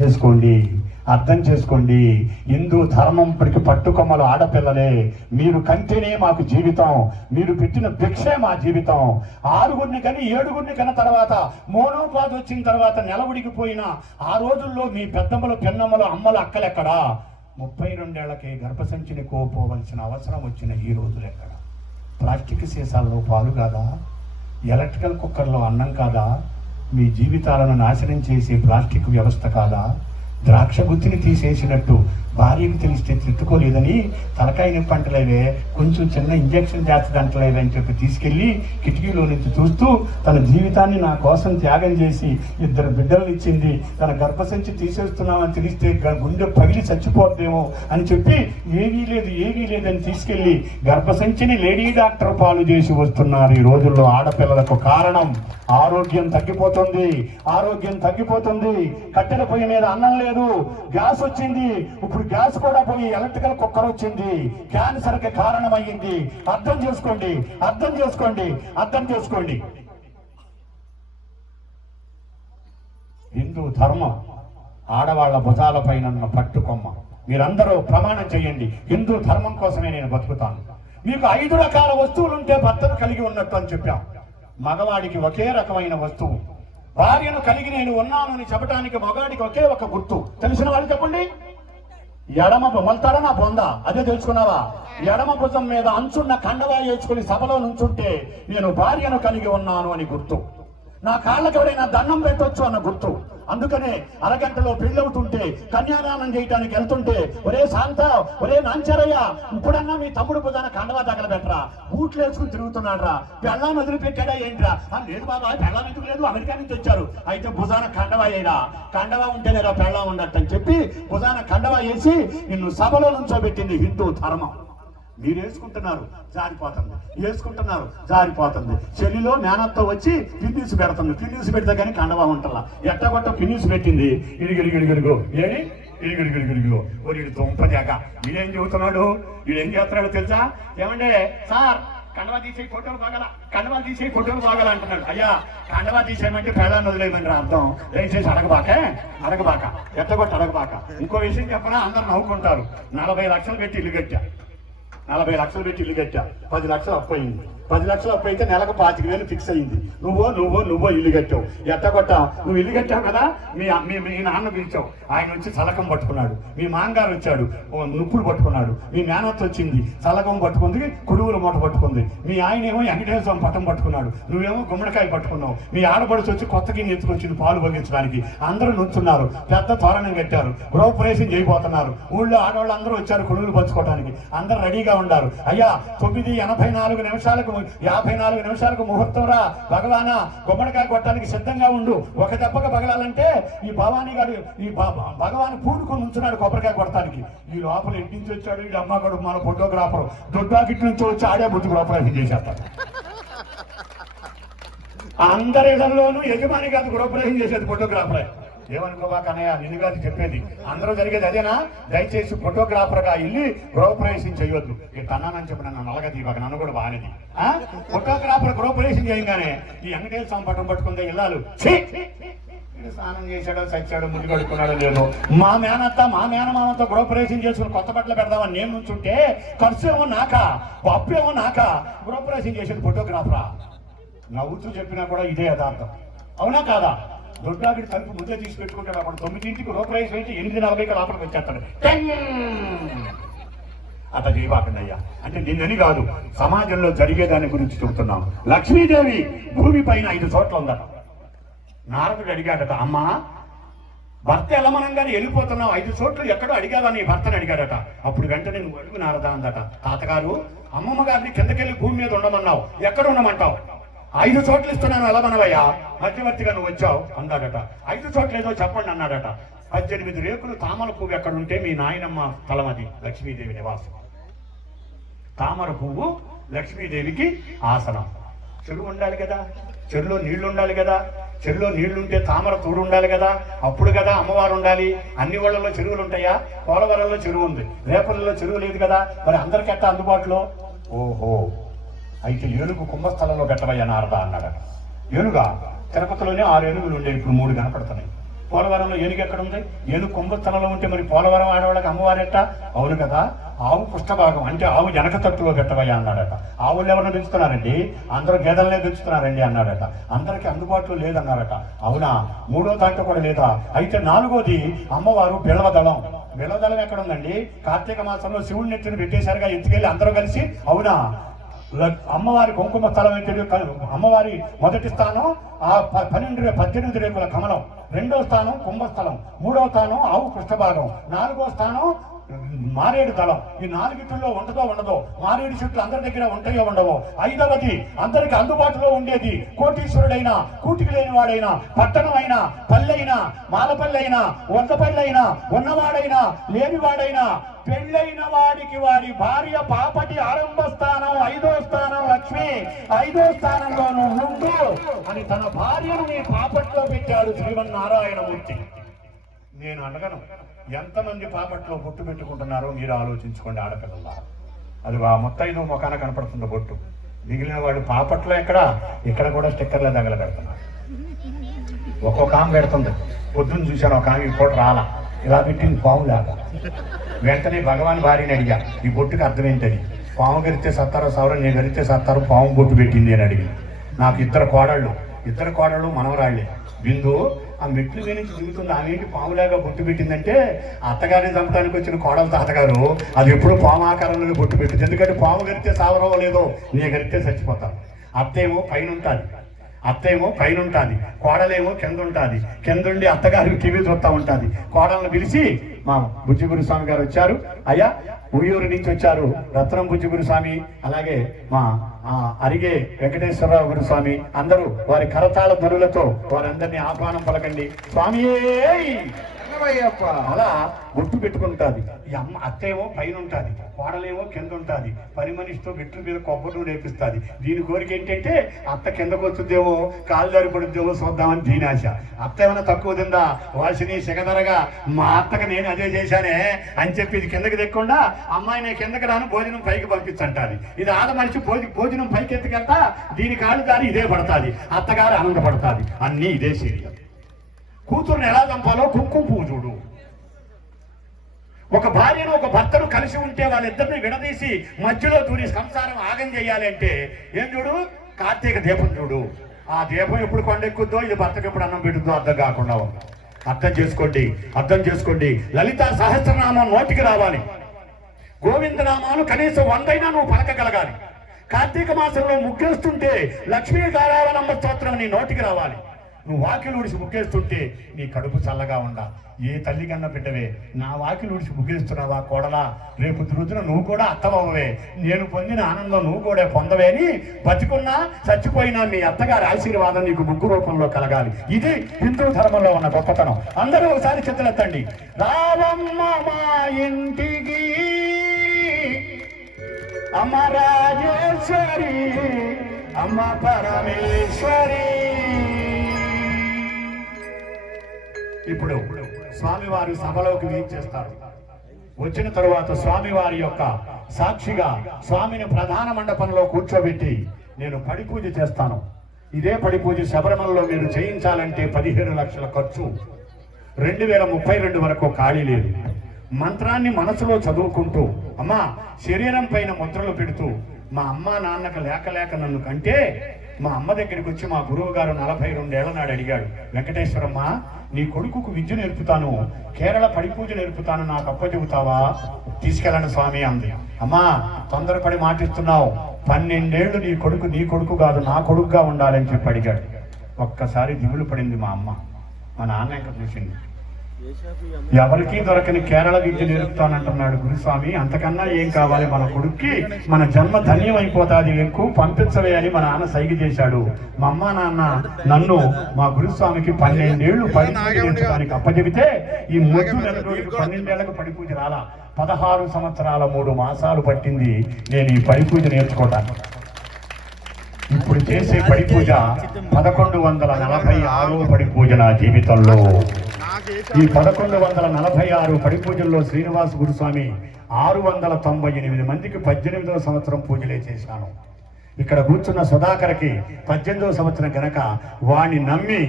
చేసుకోండి అర్థం చేసుకోండి హిందూ ఇప్పటికి పట్టుకొమ్మలు ఆడపిల్లలే మీరు కంటేనే మాకు జీవితం మీరు పెట్టిన భిక్షే మా జీవితం ఆరుగురిని కానీ ఏడుగురిని కన్న తర్వాత మోనోపాధి వచ్చిన తర్వాత నిలబడికిపోయిన ఆ రోజుల్లో మీ పెద్దమ్మలు పెన్నమ్మలు అమ్మలు అక్కలెక్కడా ముప్పై రెండేళ్లకే గర్భసంచిని కోపోవలసిన అవసరం వచ్చిన ఈ రోజులు ఎక్కడ ప్లాస్టిక్ సీసాల్లో పాలు కాదా ఎలక్ట్రికల్ కుక్కర్లో అన్నం కాదా మీ జీవితాలను నాశనం చేసే ప్లాస్టిక్ వ్యవస్థ కాదా ద్రాక్ష గుత్తిని తీసేసినట్టు భార్యకు తెలిస్తే తెచ్చుకోలేదని తలకాయ నింపంటలేవే కొంచెం చిన్న ఇంజక్షన్ చేస్తదంటలేవే అని చెప్పి తీసుకెళ్లి కిటికీలో నుంచి చూస్తూ తన జీవితాన్ని నా కోసం త్యాగం చేసి ఇద్దరు బిడ్డలను ఇచ్చింది తన గర్భసంచి తీసేస్తున్నామని తెలిస్తే గుండె పగిలి చచ్చిపోద్దేమో అని చెప్పి ఏమీ లేదు ఏమీ లేదని తీసుకెళ్ళి గర్భసంచిని లేడీ డాక్టర్ పాలు చేసి వస్తున్నారు ఈ రోజుల్లో ఆడపిల్లలకు కారణం ఆరోగ్యం తగ్గిపోతుంది ఆరోగ్యం తగ్గిపోతుంది కట్టెల పొయ్యి మీద అన్నం లేదు గ్యాస్ వచ్చింది ఇప్పుడు గ్యాస్ కూడా పోయి ఎలక్ట్రికల్ కుక్కర్ వచ్చింది క్యాన్సర్ కి కారణమయ్యింది అర్థం చేసుకోండి అర్థం చేసుకోండి అర్థం చేసుకోండి హిందూ ధర్మం ఆడవాళ్ల భుజాల పైన పట్టుకొమ్మ మీరందరూ ప్రమాణం చేయండి హిందూ ధర్మం కోసమే నేను బతుకుతాను మీకు ఐదు రకాల వస్తువులు ఉంటే భర్తను కలిగి ఉన్నట్టు అని చెప్పాం మగవాడికి ఒకే రకమైన వస్తువు భార్యను కలిగి నేను ఉన్నాను అని చెప్పడానికి మగాడికి ఒకే ఒక గుర్తు తెలిసిన వాళ్ళు చెప్పండి ఎడమ మొలతడన నా బొంద అదే తెలుసుకున్నావా ఎడమ భుజం మీద అంచున్న కండలా వేసుకుని సభలో నుంచుంటే నేను భార్యను కలిగి ఉన్నాను అని గుర్తు నా కాళ్ళకి ఎవరైనా దండం పెట్టొచ్చు అన్న గుర్తు అందుకనే అరగంటలో పెళ్ళవుతుంటే కన్యాదానం చేయడానికి వెళ్తుంటే ఒరే శాంత ఒరే నాంచరయ్య ఇప్పుడన్నా మీ తమ్ముడు పొదాన కండవా పెట్టరా బూట్లు వేసుకుని తిరుగుతున్నాడరా పెళ్ళాన్ని వదిలిపెట్టాడా ఏంట్రా లేదు బాబా పెళ్ళాం ఎందుకు లేదు అమెరికా నుంచి వచ్చారు అయితే భుజాన కండవా అయినా కండవా ఉంటే లేదా పెళ్ళం ఉండటని చెప్పి భుజాన కండవా వేసి నిన్ను సభలో నుంచోబెట్టింది హిందూ ధర్మం మీరు వేసుకుంటున్నారు జారిపోతుంది వేసుకుంటున్నారు జారిపోతుంది చెల్లిలో మేనత్తో వచ్చి పిన్నీసు పెడుతుంది పిన్నీసు పెడితే కానీ కండవా ఉంటలా కొట్ట పిన్నీసు పెట్టింది ఇడిగిడిగిడిగిడిగో ఏడి ఇడిగిడిగిడిగిడిగో ఒరి దొంపజాక వీడేం చెబుతున్నాడు వీడేం చేస్తున్నాడు తెలుసా ఏమండే సార్ కండవా తీసే ఫోటోలు బాగల కండవా తీసే ఫోటోలు బాగల అంటున్నాడు అయ్యా కండవా తీసేయమంటే పేదాన్ని వదిలేయమని అర్థం దయచేసి అడగబాకే అడగబాక ఎత్తగొట్టు అడగబాక ఇంకో విషయం చెప్పనా అందరు నవ్వుకుంటారు నలభై లక్షలు పెట్టి ఇల్లు కట్టా నలభై లక్షలు పెట్టి ఇల్లు కట్టా పది లక్షలు అప్పు అయింది పది లక్షలు అప్పు అయితే నెలకు పాతిక వేలు ఫిక్స్ అయింది నువ్వు నువ్వు నువ్వో ఇల్లు కట్టావు ఎట్ట కొట్టా నువ్వు ఇల్లు కట్టావు కదా మీ మీ నాన్న పిలిచావు ఆయన వచ్చి చలకం పట్టుకున్నాడు మీ మాంగారు వచ్చాడు నుప్పులు పట్టుకున్నాడు మీ మేనత్ వచ్చింది చలకం పట్టుకుంది కుడుగుల మూట పట్టుకుంది మీ ఆయన ఏమో వెంకటేశ్వర పట్టం పట్టుకున్నాడు నువ్వేమో గుమ్మడికాయ పట్టుకున్నావు మీ ఆడపడుచు వచ్చి కొత్త గిన్నె ఎత్తుకొచ్చింది పాలు పొగించడానికి అందరూ నుంచున్నారు పెద్ద తోరణం కట్టారు గృహప్రవేశం చేయబోతున్నారు ఊళ్ళో ఆడవాళ్ళు అందరూ వచ్చారు కొడుగులు పంచుకోవడానికి అందరు రెడీగా ఉండారు అయ్యా తొమ్మిది ఎనభై నాలుగు నిమిషాలకు యాభై నాలుగు నిమిషాలకు ముహూర్తం రా భగవానా గుమ్మడికాయ కొట్టడానికి సిద్ధంగా ఉండు ఒక దెబ్బకు పగలాలంటే ఈ భవానీ గారు ఈ భగవాన్ పూనుకొని ఉంచున్నాడు కొబ్బరికాయ కొట్టడానికి ఈ లోపల ఇంటి నుంచి వచ్చాడు ఈ అమ్మగాడు మన ఫోటోగ్రాఫర్ దొడ్డాకిట్ నుంచి వచ్చి ఆడే ఫోటోగ్రాఫర్ చేసేస్తాడు అందరి ఇళ్లలోనూ యజమాని కాదు గృహప్రహం చేసేది ఫోటోగ్రాఫరే ఏమనుకోవాక అన్నయ్య నిన్ను కాదు చెప్పేది అందరూ జరిగేది అదేనా దయచేసి ఫోటోగ్రాఫర్గా వెళ్ళి గృహప్రవేశం చేయొద్దు ఇక తన్నానని చెప్పి నన్ను నలగ దీపక నన్ను కూడా బాగానేది ఫోటోగ్రాఫర్ గృహప్రవేశం చేయంగానే ఈ వెంకటేశ్వర స్వామి పట్టం పట్టుకుందే ఇల్లాలు స్నానం చేశాడో చచ్చాడో ముందు కడుక్కున్నాడో లేదో మా మేనత్త మా మేనమామతో గృహప్రవేశం చేసుకుని కొత్త బట్టలు పెడదామని నేను నుంచుంటే ఖర్చు ఏమో నాక పప్పు ఏమో నాక గృహప్రవేశం చేసేది ఫోటోగ్రాఫరా నవ్వుతూ చెప్పినా కూడా ఇదే యథార్థం అవునా కాదా దుర్గాడి తలుపు ముద్ద తీసి పెట్టుకుంటే అప్పుడు తొమ్మిదింటికి రూపాయి వేసి ఎనిమిది నలభైకి లోపలికి వచ్చేస్తాడు అత చేయబాకండి అంటే నిన్నని కాదు సమాజంలో జరిగేదాని గురించి చెబుతున్నాం లక్ష్మీదేవి భూమి పైన ఐదు చోట్ల ఉందట నారదుడు అడిగాడట అమ్మ భర్త ఎలమనంగానే వెళ్ళిపోతున్నావు ఐదు చోట్లు ఎక్కడో అడిగాదని భర్తను అడిగాడట అప్పుడు వెంటనే నువ్వు అడుగు నారదా అందట తాతగారు అమ్మమ్మ గారిని కిందకెళ్ళి భూమి మీద ఉండమన్నావు ఎక్కడ ఉండమంటావు ఐదు చోట్ల ఇస్తున్నాను అలమనవయ్యా మధ్యవర్తిగా నువ్వు వచ్చావు అన్నాడట ఐదు చోట్ల ఏదో చెప్పండి అన్నాడట పద్దెనిమిది రేకులు తామర పువ్వు ఎక్కడ ఉంటే మీ నాయనమ్మ స్థలం అది లక్ష్మీదేవి నివాసం తామర పువ్వు లక్ష్మీదేవికి ఆసనం చెరువు ఉండాలి కదా చెరులో నీళ్లు ఉండాలి కదా చెరులో నీళ్లుంటే తామర తోడు ఉండాలి కదా అప్పుడు కదా అమ్మవారు ఉండాలి అన్ని వాళ్ళలో చెరువులు ఉంటాయా పోలవరంలో చెరువు ఉంది రేపలలో చెరువు లేదు కదా మరి అందరికట్ట అందుబాటులో ఓహో అయితే ఏనుగు కుంభస్థలంలో పెట్టవయ్యా నారద అన్నాడు ఏనుగ తిరుపతిలోనే ఆరు ఏనుగులు ఉండే ఇప్పుడు మూడు కనపడుతున్నాయి పోలవరంలో ఏనుగు ఎక్కడ ఉంది ఏనుగు కుంభస్థలంలో ఉంటే మరి పోలవరం ఆడవాళ్ళకి అమ్మవారెట్ట అవును కదా ఆవు పుష్టభాగం అంటే ఆవు జనక తట్టులో పెట్టవయ్యా అన్నాడట ఆవులు ఎవరిని పెంచుతున్నారండి అందరూ గేదెలనే పెంచుతున్నారండి అన్నాడట అందరికీ అందుబాటులో లేదన్నారట అవునా మూడో దాంట్లో కూడా లేదా అయితే నాలుగోది అమ్మవారు బిలవదళం బిలవదళం ఎక్కడ ఉందండి కార్తీక మాసంలో శివుడి నెత్తిని పెట్టేశారుగా ఎత్తుకెళ్ళి అందరూ కలిసి అవునా అమ్మవారి కుంకుమ స్థలం ఏంటి అమ్మవారి మొదటి స్థానం ఆ పన్నెండు పద్దెనిమిది రేపుల కమలం రెండో స్థానం కుంభస్థలం మూడో స్థానం ఆవు కృష్ణభాగం నాలుగో స్థానం మారేడు దళం ఈ నాలుగిట్లో ఉండదో ఉండదో మారేడు చెట్లు అందరి దగ్గర ఉంటాయో ఉండవో ఐదవది అందరికి అందుబాటులో ఉండేది కోటీశ్వరుడైనా కూటికి లేని వాడైనా పట్టణమైనా పల్లెైనా మాలపల్లైనా అయినా ఉన్నవాడైనా లేనివాడైనా పెళ్ళైన వాడికి వాడి భార్య పాపటి ఆరంభ స్థానం ఐదో స్థానం లక్ష్మి ఐదో స్థానంలో నువ్వు అని తన భార్యను నీ పాపట్లో పెట్టాడు శ్రీమన్నారాయణమూర్తి నేను అడగను ఎంతమంది పాపట్లో బొట్టు పెట్టుకుంటున్నారో మీరు ఆలోచించుకోండి ఆడపిల్లల అది ఆ ముత్తైదు ముఖాన కనపడుతుంది బొట్టు మిగిలిన వాడు పాపట్లో ఎక్కడ ఇక్కడ కూడా స్టిక్కర్లే దగ్గర పెడుతున్నారు ఒక్కొక్క ఆమె పెడుతుంది పొద్దున్న చూశాను ఒక ఆమె ఇప్పుడు రాలా ఇలా పెట్టింది పాము లేక వెంటనే భగవాన్ భార్యని అడిగా ఈ బొట్టుకి అర్థమేంటని పాము గరితే సత్తారో సౌర నేను గరితే సత్తారు పాము బొట్టు పెట్టింది అని అడిగింది నాకు ఇద్దరు కోడళ్ళు ఇద్దరు కోడళ్ళు మనవరాళ్ళే బిందు ఆ మెట్లు వేణించి దిగుతున్న ఆమెకి పాములాగా బొట్టు పెట్టిందంటే అత్తగారిని చంపడానికి వచ్చిన కోడల తాతగారు అది ఎప్పుడు పాము ఆకారంలో బొట్టు పెట్టింది ఎందుకంటే పాము గరితే సావరవో లేదో నీ గరితే చచ్చిపోతాను అత్తేమో పైన ఉంటుంది అత్తేమో పైన ఉంటుంది కోడలేమో కింద ఉంటుంది కిందుండి అత్తగారికి టీవీ చూస్తూ ఉంటుంది కోడలను పిలిచి మా బుజ్జిగురు స్వామి గారు వచ్చారు అయ్యా ఉయ్యూరు నుంచి వచ్చారు రత్నం గురుస్వామి అలాగే మా అరిగే వెంకటేశ్వరరావు గురుస్వామి అందరూ వారి కరతాళ ధనులతో వారందరినీ ఆహ్వానం పలకండి స్వామియే ఏమయ్యప్ప అలా ఒట్టు పెట్టుకుంటాది అమ్మ అత్త ఏమో పైన ఉంటుంది కోడలేమో కింద ఉంటుంది పని మనిషితో మెట్ల మీద కొబ్బరి నేర్పిస్తుంది దీని కోరిక ఏంటంటే అత్త కిందకు వస్తుందేమో కాలు దారి పడుతుందేమో చూద్దామని దీని ఆశ అత్త ఏమైనా తక్కువ తిందా వాసిని శిగదరగా మా అత్తకు నేను అదే చేశానే అని చెప్పి ఇది కిందకి తెక్కకుండా అమ్మాయి నేను కిందకి రాను భోజనం పైకి పంపించంటాది ఇది ఆడ మనిషి భోజనం పైకి ఎత్తుకెళ్తా దీని కాలు దారి ఇదే పడుతుంది అత్తగారు ఆనందపడుతుంది అన్నీ ఇదే సీరియల్ కూతుర్ని ఎలా చంపాలో కుంకుమ పువ్వు చూడు ఒక భార్యను ఒక భర్తను కలిసి ఉంటే వాళ్ళిద్దరిని విడదీసి మధ్యలో దూరి సంసారం ఆగం చేయాలి అంటే ఏం చూడు కార్తీక దీపం చూడు ఆ దీపం ఎప్పుడు కొండెక్కుద్దో ఇది భర్తకు ఎప్పుడు అన్నం పెట్టుద్దో అర్థం కాకుండా అర్థం చేసుకోండి అర్థం చేసుకోండి లలిత సహస్రనామం నోటికి రావాలి గోవిందనామాలు కనీసం వందైనా నువ్వు పలకగలగాలి కార్తీక మాసంలో ముగ్గేస్తుంటే లక్ష్మీ ధారావణమ్మ స్తోత్రం నీ నోటికి రావాలి నువ్వు వాకిలు ఊడిసి ముక్కేస్తుంటే నీ కడుపు చల్లగా ఉండ ఏ తల్లి కన్నా బిడ్డవే నా వాకిలు ఊడిసి ముగ్గేస్తున్నావా కోడలా రేపు రోజున నువ్వు కూడా అత్తవవ్వవే నేను పొందిన ఆనందం నువ్వు కూడా పొందవే అని బతికున్నా చచ్చిపోయినా మీ అత్తగారి ఆశీర్వాదం నీకు ముగ్గు రూపంలో కలగాలి ఇది హిందూ ధర్మంలో ఉన్న గొప్పతనం అందరూ ఒకసారి చెత్తలెత్తండి రావమ్మ మా ఇంటికి అమ్మ రాజేశ్వరి అమ్మ పరమేశ్వరి ఇప్పుడు స్వామివారు సభలోకి వేయించేస్తారు వచ్చిన తరువాత స్వామివారి యొక్క సాక్షిగా స్వామిని ప్రధాన మండపంలో కూర్చోబెట్టి నేను పడి పూజ చేస్తాను ఇదే పడి పూజ శబరిమలలో మీరు చేయించాలంటే పదిహేను లక్షల ఖర్చు రెండు వేల ముప్పై రెండు వరకు ఖాళీ లేదు మంత్రాన్ని మనసులో చదువుకుంటూ అమ్మా శరీరం పైన ముద్రలు పెడుతూ మా అమ్మ నాన్నకు లేక లేక నన్ను కంటే మా అమ్మ దగ్గరికి వచ్చి మా గురువు గారు నలభై రెండేళ్ల నాడు అడిగాడు వెంకటేశ్వరమ్మ నీ కొడుకుకు విద్య నేర్పుతాను కేరళ పడిపూజ నేర్పుతాను నాకు అప్పచెబుతావా తీసుకెళ్ళండి స్వామి అంది అమ్మా తొందరపడి మాటిస్తున్నావు పన్నెండేళ్లు నీ కొడుకు నీ కొడుకు కాదు నా కొడుకుగా ఉండాలని చెప్పి అడిగాడు ఒక్కసారి దిగులు పడింది మా అమ్మ మా నాన్న ఇంకా చూసింది ఎవరికి దొరకని కేరళ విద్య నేర్పుతానంటున్నాడు గురుస్వామి అంతకన్నా ఏం కావాలి మన కొడుక్కి మన జన్మ ధన్యం అయిపోతాది ఎక్కువ పంపించవే అని మా నాన్న సైగ చేశాడు మా అమ్మ నాన్న నన్ను మా గురుస్వామికి పన్నెండేళ్లు పరిశీలించడానికి అప్పచెబితే ఈ మూడు నెల రోజులు పన్నెండేళ్లకు పడిపూజ రాలా పదహారు సంవత్సరాల మూడు మాసాలు పట్టింది నేను ఈ పూజ నేర్చుకోవటానికి ఇప్పుడు చేసే పడిపూజ పదకొండు వందల నలభై ఆరో పడిపూజ నా జీవితంలో ఈ పదకొండు వందల నలభై ఆరు పడి పూజల్లో శ్రీనివాస గురుస్వామి ఆరు వందల తొంభై ఎనిమిది మందికి పద్దెనిమిదవ సంవత్సరం పూజలే చేశాను ఇక్కడ కూర్చున్న సుధాకర్కి పద్దెనిమిదవ సంవత్సరం కనుక వాడిని నమ్మి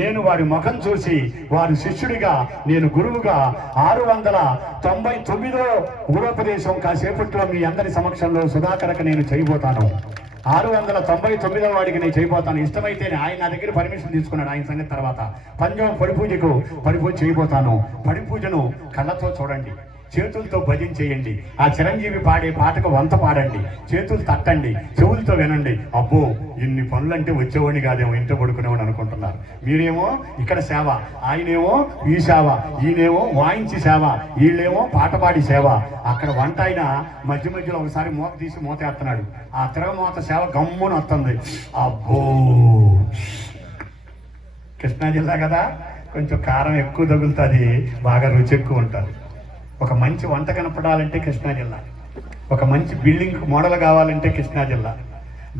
నేను వారి ముఖం చూసి వారి శిష్యుడిగా నేను గురువుగా ఆరు వందల తొంభై తొమ్మిదో గురోపదేశం కాసేపట్లో మీ అందరి సమక్షంలో సుధాకరకు నేను చేయబోతాను ఆరు వందల తొంభై తొమ్మిదవ వాడికి నేను చేయబోతాను ఇష్టమైతే ఆయన నా దగ్గర పర్మిషన్ తీసుకున్నాడు ఆయన సంగతి తర్వాత పంచమ పడి పూజకు పడి పూజ చేయబోతాను పడి పూజను కళ్ళతో చూడండి చేతులతో భజన చేయండి ఆ చిరంజీవి పాడే పాటకు వంత పాడండి చేతులు తట్టండి చెవులతో వినండి అబ్బో ఇన్ని పనులంటే వచ్చేవాడిని కాదేమో ఇంట్లో పడుకునేవాడు అనుకుంటున్నారు మీరేమో ఇక్కడ సేవ ఆయనేమో ఈ సేవ ఈయనేమో వాయించి సేవ వీళ్ళేమో పాట పాడి సేవ అక్కడ వంట ఆయన మధ్య మధ్యలో ఒకసారి మూత తీసి వేస్తున్నాడు ఆ తిరగమూత సేవ గమ్మున వస్తుంది అబ్బో కృష్ణా జిల్లా కదా కొంచెం కారం ఎక్కువ తగులుతుంది బాగా రుచి ఎక్కువ ఉంటుంది ఒక మంచి వంట కనపడాలంటే కృష్ణా జిల్లా ఒక మంచి బిల్డింగ్ మోడల్ కావాలంటే కృష్ణా జిల్లా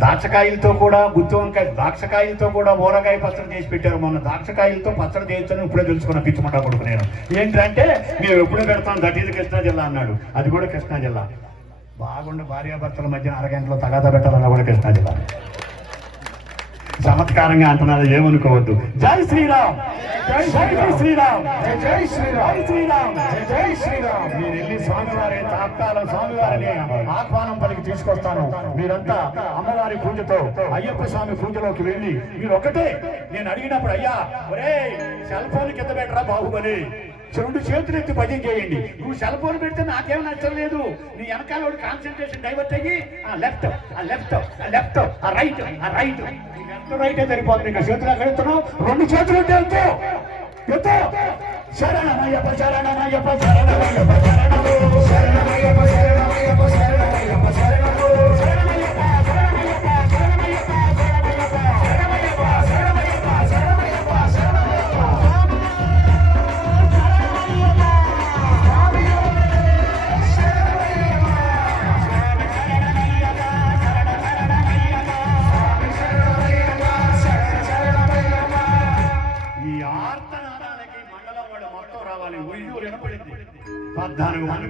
దాక్షకాయలతో కూడా గుత్తి వంకాయ దాక్షకాయలతో కూడా ఊరగాయ పచ్చడి చేసి పెట్టారు మొన్న దాక్షకాయలతో పచ్చడి చేయొచ్చని ఇప్పుడే తెలుసుకున్న పిచ్చిమంట కొడుకు నేను ఏంటంటే మేము ఎప్పుడు పెడతాం దట్ ఈజ్ కృష్ణా జిల్లా అన్నాడు అది కూడా కృష్ణా జిల్లా బాగుండే భార్యాభర్తల మధ్య అరగంటలో తగాదా పెట్టాలన్నా కూడా కృష్ణా జిల్లా చమత్కారంగా అంటున్నారు ఏమనుకోవద్దు జై శ్రీరామ్ జై జై శ్రీరామ్ జై శ్రీరామ్ శ్రీరామ్ జై శ్రీరామ్ మీరు వెళ్ళి స్వామివారి తాత్కాల స్వామివారిని ఆహ్వానం పలికి తీసుకొస్తాను మీరంతా అమ్మవారి పూజతో అయ్యప్ప స్వామి పూజలోకి వెళ్ళి మీరు ఒకటే నేను అడిగినప్పుడు అయ్యా ఒరే సెల్ ఫోన్ కింద పెట్టరా బాహుబలి రెండు చేతులు ఎత్తి భజన చేయండి నువ్వు సెల్ ఫోన్ పెడితే నాకేం నచ్చలేదు నీ వెనకాల వాడు కాన్సన్ట్రేషన్ డైవర్ట్ అయ్యి ఆ లెఫ్ట్ ఆ లెఫ్ట్ ఆ లెఫ్ట్ ఆ రైట్ ఆ రైట్ లెఫ్ట్ రైట్ సరిపోతుంది ఇంకా చేతులు అక్కడ ఎత్తున్నావు రెండు చేతులు ఉంటే ఎత్తు ఎత్తు శరణమయ్యప్ప శరణమయ్యప్ప శరణమయ్యప్ప శరణమయ్యప్ప శరణమయ్యప్ప శరణమయ్యప్ప శరణమయ్యప్ప శరణమయ్యప్ప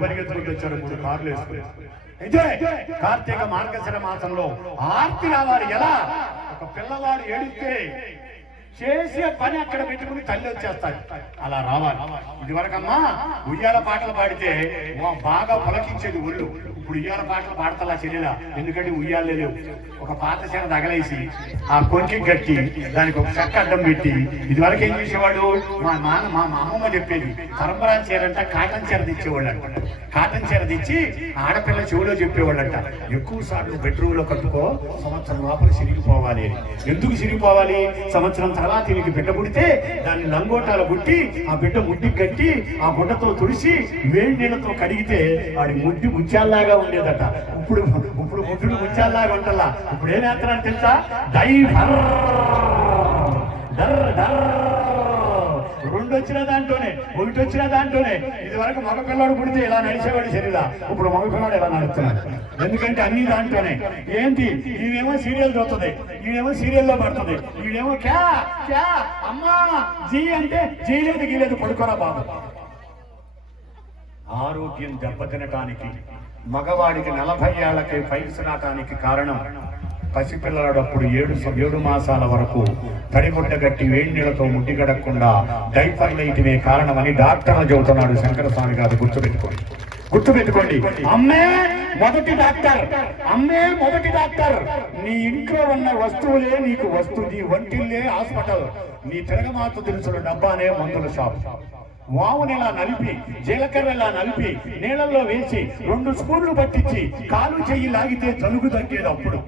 మంది పరిగెత్తుకుంటూ వచ్చారు మూడు కార్లు వేసుకుని అయితే కార్తీక మార్గశిర మాసంలో ఆర్తి రావాలి ఎలా ఒక పిల్లవాడు ఏడిస్తే చేసే పని అక్కడ పెట్టుకుని తల్లి వచ్చేస్తాడు అలా రావాలి ఇది వరకమ్మా ఉయ్యాల పాటలు పాడితే బాగా పొలకించేది ఒళ్ళు ఇప్పుడు ఉయ్యాల పాటలు పాడతలా చెల్లెల ఎందుకంటే ఉయ్యాలే లేవు ఒక పాత తగలేసి ఆ కొంచెం కట్టి దానికి ఒక చెక్క అడ్డం పెట్టి ఇదివరకు ఏం చేసేవాడు మా నాన్న మా అమ్మమ్మ చెప్పేది పరంపరా చీరంట కాటన్ చీర తెచ్చేవాళ్ళు అంట కాటన్ చీర తెచ్చి ఆడపిల్ల చెవులో అంట ఎక్కువ సార్లు బెడ్రూమ్ లో కట్టుకో సంవత్సరం లోపల సిరిగిపోవాలి ఎందుకు సిరిగిపోవాలి సంవత్సరం తర్వాత నీకు బిడ్డ పుడితే దాన్ని లంగోటాల పుట్టి ఆ బిడ్డ ముడ్డి కట్టి ఆ గుడ్డతో తుడిచి వేడి నీళ్ళతో కడిగితే వాడి ముడ్డి ముత్యాల్లాగా ఉండేదట ఇప్పుడు ఇప్పుడు ముడ్డు ముత్యాల్లాగా ఉంటలా ఇప్పుడు ఏం వేస్తున్నాడు తెలుసా డైఫర్ డర్ డర్ వచ్చిన దాంట్లోనే ఒకటి వచ్చిన దాంట్లోనే ఇది వరకు మగ పిల్లడు పుడితే ఇలా నడిచేవాడు శరీర ఇప్పుడు మగ పిల్లడు ఎలా నడుస్తున్నాడు ఎందుకంటే అన్ని దాంట్లోనే ఏంటి ఈయనేమో సీరియల్ చూస్తుంది ఈయనేమో సీరియల్లో పడుతుంది ఈయనేమో క్యా క్యా అమ్మా జీ అంటే జీలేదు గీలేదు పడుకోరా బాబు ఆరోగ్యం దెబ్బతినటానికి మగవాడికి నలభై ఏళ్లకి పైసు నాటానికి కారణం పసిపిల్లలప్పుడు ఏడు ఏడు మాసాల వరకు తడి గట్టి వేడి నీళ్లతో ముట్టి గడకుండా డైపర్లైటివే కారణమని డాక్టర్లు చెబుతున్నాడు శంకర స్వామి గారు గుర్తుపెట్టుకోండి గుర్తుపెట్టుకోండి అమ్మే మొదటి డాక్టర్ అమ్మే మొదటి డాక్టర్ నీ ఇంట్లో ఉన్న వస్తువులే నీకు వస్తువు నీ వంటిల్లే హాస్పిటల్ నీ తిరగమాత తెలుసు డబ్బానే మందుల షాప్ వామునిలా నలిపి జీలకర్రలా నలిపి నీళ్ళల్లో వేసి రెండు స్పూన్లు పట్టించి కాలు చెయ్యి లాగితే తలుగు తగ్గేది అప్పుడు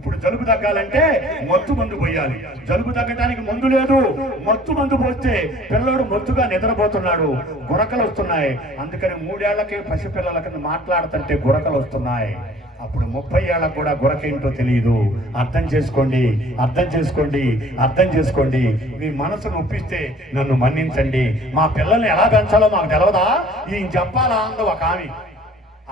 ఇప్పుడు జలుబు తగ్గాలంటే మత్తు మందు పోయాలి జలుబు తగ్గటానికి మందు లేదు మత్తు మందు పోస్తే పిల్లడు మత్తుగా నిద్రపోతున్నాడు గురకలు వస్తున్నాయి అందుకని మూడేళ్లకి కింద మాట్లాడుతుంటే గురకలు వస్తున్నాయి అప్పుడు ముప్పై ఏళ్ళకు కూడా గురకేంటో తెలియదు అర్థం చేసుకోండి అర్థం చేసుకోండి అర్థం చేసుకోండి మీ మనసు నొప్పిస్తే నన్ను మన్నించండి మా పిల్లల్ని ఎలా పెంచాలో మాకు తెలవదా ఈయన చెప్పాలా అందు ఒక ఆమె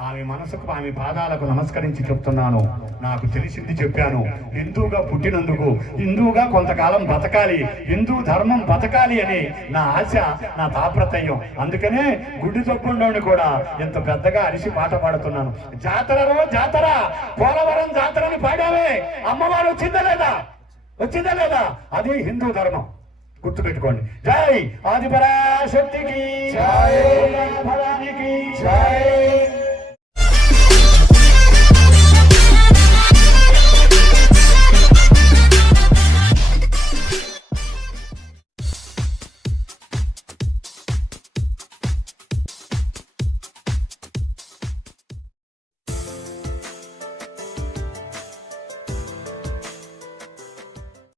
ఆమె మనసుకు ఆమె పాదాలకు నమస్కరించి చెప్తున్నాను నాకు తెలిసింది చెప్పాను హిందూగా పుట్టినందుకు హిందువుగా కొంతకాలం బతకాలి హిందూ ధర్మం బతకాలి అని నా ఆశ నా తాపత్రయం అందుకనే గుడ్డి తప్పుండోని కూడా ఇంత పెద్దగా అరిసి పాట పాడుతున్నాను జాతరలో జాతర పోలవరం జాతరని పాడావే అమ్మవారు వచ్చిందా లేదా వచ్చిందా లేదా అది హిందూ ధర్మం గుర్తుపెట్టుకోండి జై ఆదిపరాశక్తికి జై